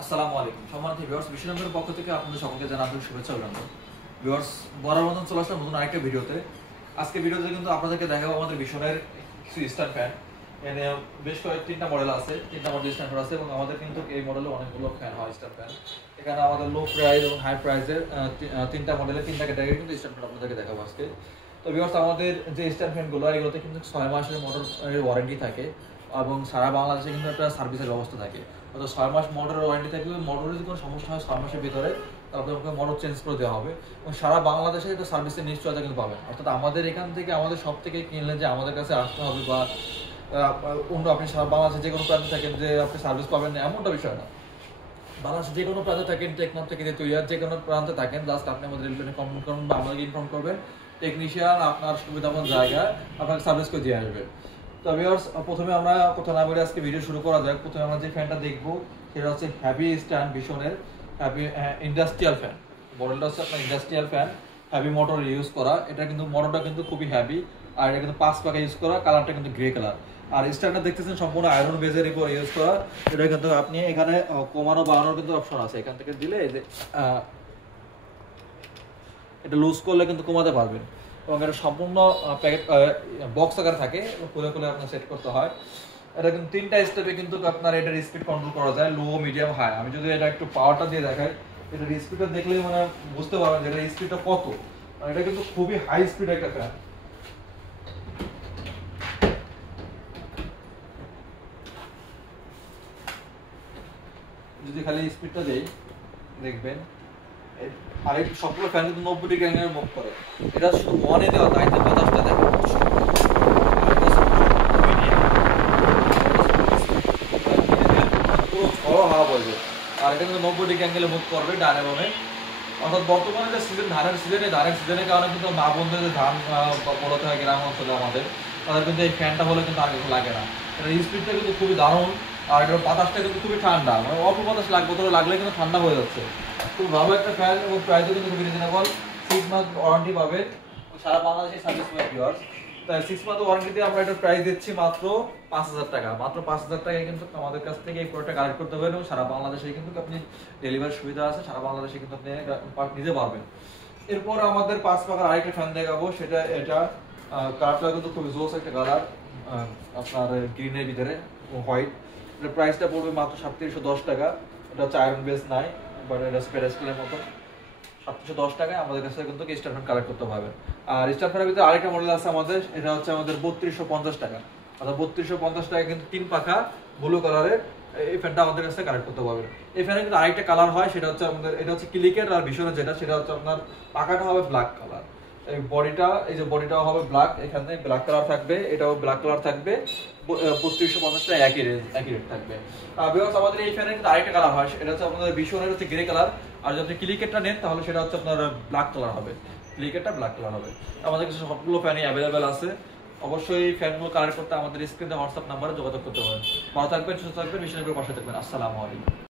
আসসালামু আলাইকুম সম্মানিত ভিউয়ার্স, বিশ্বনগরের পক্ষ থেকে আপনাদের সকলকে জানাই আন্তরিক শুভেচ্ছা ও অভিনন্দন। ভিউয়ার্স, বরাবর মতন চলে আসলাম নতুন আরেকটা ভিডিওতে। আজকে ভিডিওতে কিন্তু আপনাদেরকে দেখাবো আমাদের বিশ্বনের কিছু স্ট্যান্ড ফ্যান। এখানে বেশ তিনটা মডেল আছে, তিনটা মডেল স্ট্যান্ড ফ্যান আছে এবং আমাদের কিন্তু এই মডেলে অনেকগুলো ফ্যান হয় স্ট্যান্ড ফ্যান। এখানে আমাদের লো প্রাইস এবং হাই প্রাইসের তিনটা মডেলের তিনটা ক্যাটাগরি কিন্তু স্ট্যান্ড ফ্যান আপনাদেরকে দেখাবো আজকে। তো ভিউয়ার্স, আমাদের যে স্ট্যান্ড ফ্যানগুলো এগুলোতে কিন্তু 6 মাসের মোটর ওয়ারেন্টি থাকে এবং সারা বাংলাদেশে কিন্তু একটা সার্ভিসের ব্যবস্থা থাকে। অর্থাৎ 6 মাস মোটরের ওয়ারেন্টি থাকবে, মোটরের যদি কোনো সমস্যা হয় 6 মাসের ভিতরে তারপরে আপনাকে মোটর চেঞ্জ করে দেওয়া হবে এবং সারা বাংলাদেশে একটা সার্ভিসের নিশ্চয়তা কিন্তু পাবেন। অর্থাৎ আমাদের এখান থেকে আমাদের সব থেকে কিনলে যে আমাদের কাছে আসতে হবে বা অন্য আপনি সারা বাংলাদেশে যে কোনো প্রান্তে থাকেন যে আপনি সার্ভিস পাবেন না এমনটা বিষয় না। বাংলাদেশে যে কোনো প্রান্তে থাকেন, টেকনাফ থেকে তেতুলিয়া যে কোনো প্রান্তে থাকেন, জাস্ট আপনি আমাদের রেলওয়ে কমেন্ট করুন বা আমাদেরকে ইনফর্ম করবেন, টেকনিশিয়ান আপনার সুবিধামতো জায়গায় আপনাকে সার্ভিস করে দিয়ে আসবে। তো ভিউয়ার্স, প্রথমে আমরা কথা না বলে আজকে ভিডিও শুরু করা যাক। প্রথমে আমরা যে ফ্যানটা দেখবো সেটা হচ্ছে হ্যাভি স্ট্যান্ড ভিশনের হ্যাভি ইন্ডাস্ট্রিয়াল ফ্যান। মডেলটা হচ্ছে আপনার industrial fan, heavy motor use করা। এটা কিন্তু মোটরটা কিন্তু খুবই হ্যাভি আর এটা কিন্তু 5 পাকা ইউজ করা, কালারটা কিন্তু গ্রে কালার। আর স্ট্যান্ডটা দেখতেছেন সম্পূর্ণ আয়রন বেজের উপর ইউজ করা। এটা কিন্তু আপনি এখানে কমানো বাড়ানোর কিন্তু অপশন আছে, এখান থেকে দিলে এটা লুজ করলে কিন্তু কমাতে পারবেন এবং এটা সম্পূর্ণ প্যাকেট বক্স আকার থাকে, খুলে খুলে আপনার সেট করতে হয়। এটা কিন্তু তিনটা স্টেপে কিন্তু আপনার এটার স্পিড কন্ট্রোল করা যায়, লো, মিডিয়াম, হাই। আমি যদি এটা একটু পাওয়ারটা দিয়ে দেখাই, এটার স্পিডটা দেখলেই মানে বুঝতে পারবেন যে এটার স্পিডটা কত। এটা কিন্তু খুবই হাই স্পিড একটা ফ্যান। যদি খালি স্পিডটা দেই দেখবেন, আর এই সবগুলো ফ্যান কিন্তু 90 ডিগ্রি অ্যাঙ্গেলে মুভ করে। এটা শুধু ওয়ানে দেওয়া, তাই তো বাতাসটা দেখেন পুরো ঝড়ো হাওয়া বলবে। আর এটা কিন্তু 90 ডিগ্রি অ্যাঙ্গেলে মুভ করবে ডানে বামে। অর্থাৎ বর্তমানে যে সিজন, ধানের সিজনের কারণে কিন্তু মা বন্ধুদের যে ধান বলতে হয় গ্রাম অঞ্চলে আমাদের, তাদের কিন্তু এই ফ্যানটা হলে কিন্তু আর কিছু লাগে না। এটার স্পিডটা কিন্তু খুবই দারুণ আর এটার বাতাসটা কিন্তু খুবই ঠান্ডা, মানে অল্প বাতাস লাগবে, তোরা লাগলে কিন্তু ঠান্ডা হয়ে যাচ্ছে। খুব ভালো একটা ফ্যান এবং প্রাইসও কিন্তু খুবই রিজনেবল। 6 মান্থ ওয়ারেন্টি পাবে সারা বাংলাদেশে সার্ভিস পাবে ভিউয়ার্স। তাই 6 মান্থ ওয়ারেন্টিতে আমরা এটার প্রাইস দিচ্ছি মাত্র 5000 টাকা। মাত্র 5000 টাকায় কিন্তু আমাদের কাছ থেকে এই প্রোডাক্টটা কালেক্ট করতে পারবেন এবং সারা বাংলাদেশে কিন্তু আপনি ডেলিভারি সুবিধা আছে, সারা বাংলাদেশে কিন্তু আপনি নিতে পারবেন। এরপর আমাদের 5 পাকার আরেকটা ফ্যান দেখাবো, সেটা এটা কালারটা কিন্তু খুব জোস একটা কালার, আপনার গ্রিনের ভিতরে হোয়াইট। এটার প্রাইসটা পড়বে মাত্র 3710 টাকা। এটা হচ্ছে আয়রন বেস নাই, বাট এটা স্পেরাস্কেলের মতো। 710 টাকায় আমাদের কাছে কিন্তু স্টার ফ্যান কালেক্ট করতে পারবেন। আর স্টার ফ্যানের ভিতরে আরেকটা মডেল আছে আমাদের, এটা হচ্ছে আমাদের 3250 টাকা। অর্থাৎ 3250 টাকা কিন্তু 3 পাখা ব্লু কালারের এই ফ্যানটা আমাদের কাছে কালেক্ট করতে পারবেন। এই ফ্যানের কিন্তু আরেকটা কালার হয়, সেটা হচ্ছে আমাদের, এটা হচ্ছে ক্লিকেট আর ভীষণের যেটা, সেটা হচ্ছে আপনার পাখাটা হবে ব্ল্যাক কালার। এই বডিটা, এই যে বডিটাও হবে ব্ল্যাক, এখানে ব্ল্যাক কালার থাকবে, এটাও ব্ল্যাক কালার থাকবে। 3250 টাকা একই রেট থাকবে। বিকজ আমাদের এই ফ্যানের কিন্তু আরেকটা কালার হয়, এটা হচ্ছে আপনাদের ভীষণের হচ্ছে গ্রে কালার। আর যদি ক্লিকেটটা নেন তাহলে সেটা হচ্ছে আপনার ব্ল্যাক কালার হবে, ক্লিকেটটা ব্ল্যাক কালার হবে। আমাদের কাছে সবগুলো ফ্যানই অ্যাভেলেবেল আছে। অবশ্যই ফ্যানগুলো কালেক্ট করতে আমাদের স্ক্রিনে হোয়াটসঅ্যাপ নাম্বারে যোগাযোগ করতে পারেন। ভালো থাকবেন, সুস্থ থাকবেন, বিশ্বনগরের পাশে থাকবেন। আসসালামু আলাইকুম।